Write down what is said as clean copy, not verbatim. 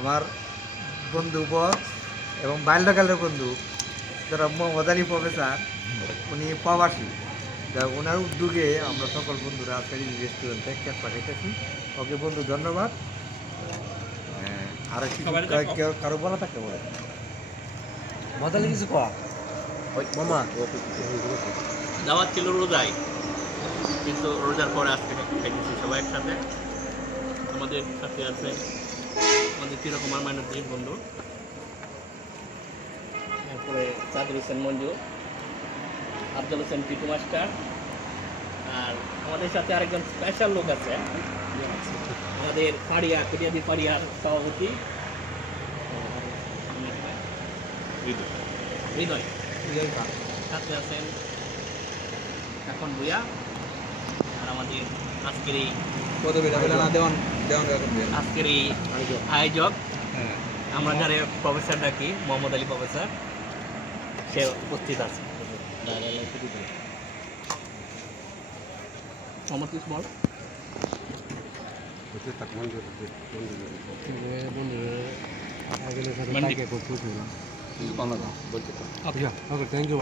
আমার বন্ধু বস এবং বাল্যকালের বন্ধু যারা মোহাম্মদ আলী প্রফেসর, উনি প্রবাসী। যা ওনার উদ্যোগে আমরা সকল বন্ধুরা আজকে এই রেস্টুরেন্টে কেক পাঠাইতেছি। ওকে বন্ধু, ধন্যবাদ। আর কিছু কারো বলা থাকতে বলে মজালি কিছু কয়া মামা। দাওয়াত ছিল রোজায়, কিন্তু রোজার পরে আজকে খাইতেছি সবাই একসাথে। আমাদের সাথে আছে আমাদের চিরকুমার মাইনুদ্দিন বন্ধু, তারপরে সাদুর হোসেন মঞ্জু, আফজল হোসেন টিটু মাস্টার, আর আমাদের সাথে আরেকজন স্পেশাল লোক আছে, আমাদের ফাড়িয়া কুটিয়াদি ফাড়িয়ার সভাপতি হৃদয়। সাথে আছেন এখন ভুইয়া, আর আমাদের আজকের এই আজকের এই আয়োজক, আমরা যারা প্রফেসর ডাকি, মোহাম্মদ আলী প্রফেসর, সে উপস্থিত আছে। মোহাম্মদ কিছু বল। Thank you.